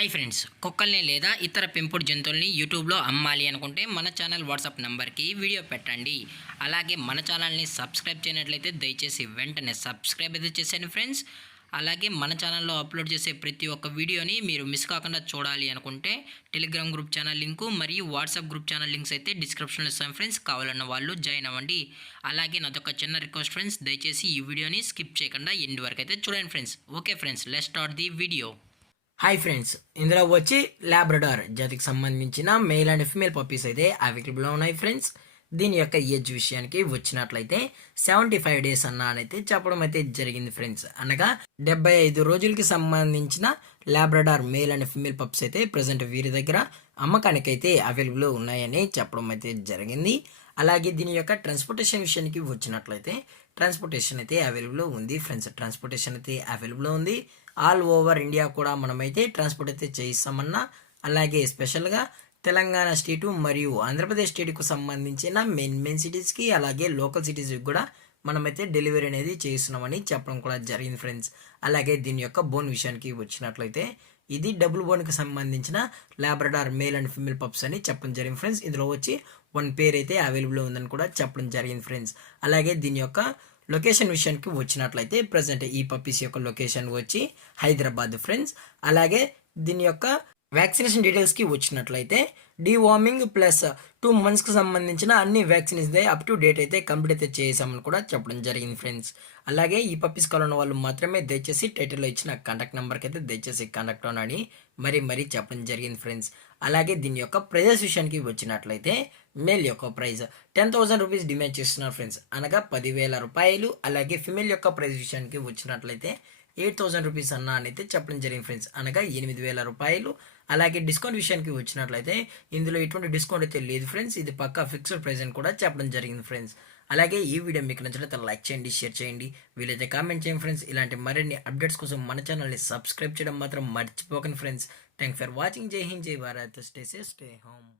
Hi friends, కుక్కల్ని లేదా ఇతర పెంపుడు జంతువుల్ని యూట్యూబ్లో అమ్మాలి అనుకుంటే మన ఛానల్ వాట్సాప్ నెంబర్కి వీడియో పెట్టండి. అలాగే మన ఛానల్ని సబ్స్క్రైబ్ చేయనట్లయితే దయచేసి వెంటనే సబ్స్క్రైబ్ అయితే చేసేయండి ఫ్రెండ్స్. అలాగే మన ఛానల్లో అప్లోడ్ చేసే ప్రతి ఒక్క వీడియోని మీరు మిస్ కాకుండా చూడాలి అనుకుంటే టెలిగ్రామ్ గ్రూప్ ఛానల్ లింకు మరియు వాట్సాప్ గ్రూప్ ఛానల్ లింక్స్ అయితే డిస్క్రిప్షన్లో ఇస్తాను ఫ్రెండ్స్. కావాలన్న వాళ్ళు జాయిన్ అవ్వండి. అలాగే నాదొక చిన్న రిక్వెస్ట్ ఫ్రెండ్స్, దయచేసి ఈ వీడియోని స్కిప్ చేయకుండా ఎండ్ వరకు అయితే చూడండి friends. Okay friends, let's start the video. Hi friends, ఇందులో వచ్చి లాబ్రడార్ జాతికి సంబంధించిన మేల్ అండ్ ఫిమేల్ పప్పీస్ అయితే అవైలబుల్లో ఉన్నాయి ఫ్రెండ్స్. దీని యొక్క ఏజ్ విషయానికి వచ్చినట్లయితే 75 డేస్ అన్నైతే చెప్పడం అయితే జరిగింది ఫ్రెండ్స్. అనగా 75 రోజులకి సంబంధించిన Labrador male and female pups అయితే ప్రజెంట్ వీరి దగ్గర అమ్మకానికి అయితే అవైలబుల్ ఉన్నాయని చెప్పడం అయితే జరిగింది. అలాగే దీని యొక్క ట్రాన్స్పోర్టేషన్ విషయానికి వచ్చినట్లయితే ట్రాన్స్పోర్టేషన్ అయితే అవైలబుల్ ఉంది ఫ్రెండ్స్. ట్రాన్స్పోర్టేషన్ అయితే అవైలబుల్ ఉంది. ఆల్ ఓవర్ ఇండియా కూడా మనమైతే ట్రాన్స్పోర్ట్ అయితే చేయిస్తామన్నా. అలాగే స్పెషల్గా తెలంగాణ స్టేటు మరియు ఆంధ్రప్రదేశ్ స్టేట్కు సంబంధించిన మెయిన్ సిటీస్కి అలాగే లోకల్ సిటీస్కి కూడా మనమైతే డెలివరీ అనేది చేస్తున్నామని చెప్పడం కూడా జరిగింది ఫ్రెండ్స్. అలాగే దీని యొక్క బోన్ విషయానికి వచ్చినట్లయితే ఇది డబుల్ బోన్కి సంబంధించిన Labrador male and female pups అని చెప్పడం జరిగింది ఫ్రెండ్స్. ఇందులో వచ్చి 1 పేర్ అయితే అవైలబుల్ ఉందని కూడా చెప్పడం జరిగింది ఫ్రెండ్స్. అలాగే దీని యొక్క లొకేషన్ విషయానికి వచ్చినట్లయితే ప్రజెంట్ ఈ పప్పీస్ యొక్క లొకేషన్ వచ్చి హైదరాబాద్ ఫ్రెండ్స్. అలాగే దీని యొక్క వ్యాక్సినేషన్ డీటెయిల్స్కి వచ్చినట్లయితే డీవార్మింగ్ ప్లస్ 2 monthsకి సంబంధించిన అన్ని వ్యాక్సిన్స్ అప్ టు డేట్ అయితే కంప్లీట్ అయితే చేసామని కూడా చెప్పడం జరిగింది ఫ్రెండ్స్. అలాగే ఈ పప్పీస్ కావాలన్న వాళ్ళు మాత్రమే దయచేసి టైటిల్లో ఇచ్చిన కాంటాక్ట్ నెంబర్కి అయితే దయచేసి కాంటాక్ట్ అని మరీ చెప్పడం జరిగింది ఫ్రెండ్స్. అలాగే దీని యొక్క ప్రైజెస్ విషయానికి వచ్చినట్లయితే మేల్ యొక్క ప్రైస్ 10,000 రూపీస్ డిమాండ్ చేస్తున్నారు ఫ్రెండ్స్, అనగా 10,000 రూపాయలు. అలాగే ఫిమేల్ యొక్క ప్రైస్ విషయానికి వచ్చినట్లయితే 8,000 రూపీస్ అయితే చెప్పడం జరిగింది ఫ్రెండ్స్, అనగా 8,000 రూపాయలు. అలాగే డిస్కౌంట్ విషయానికి వచ్చినట్లయితే ఇందులో ఎటువంటి డిస్కౌంట్ అయితే లేదు ఫ్రెండ్స్. ఇది పక్కా ఫిక్స్డ్ ప్రైస్ అని కూడా చెప్పడం జరిగింది ఫ్రెండ్స్. అలాగే ఈ వీడియో మీకు నచ్చినట్లయితే లైక్ చేయండి, షేర్ చేయండి, వీలైతే కామెంట్ చేయండి ఫ్రెండ్స్. ఇలాంటి మరిన్ని అప్డేట్స్ కోసం మన ఛానల్ని సబ్స్క్రైబ్ చేయడం మాత్రం మర్చిపోకండి ఫ్రెండ్స్. Thanks for watching. జై హింద్, జై Bharat. Stay safe, stay home.